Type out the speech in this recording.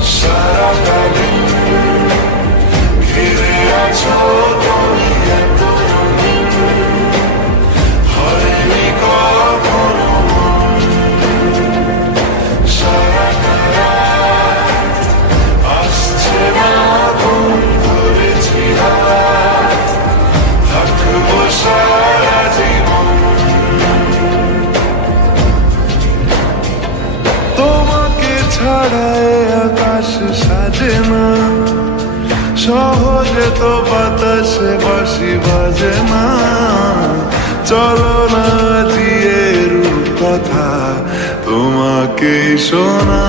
সারাটা দিন ঘিরে আছো তুমি এত রঙিন, হয়নি কখনো মন। সারাটা রাত আসছে না ঘুম, ধরেছি হাত, থাকবো সারা জীবন। তোমাকে ছাড়া এ আকাশ সাজে না, সহজে তো বাতাসে বাঁশি বাজে না। চলো না জিয়ে রূপ কথা তোমাকে শোনা।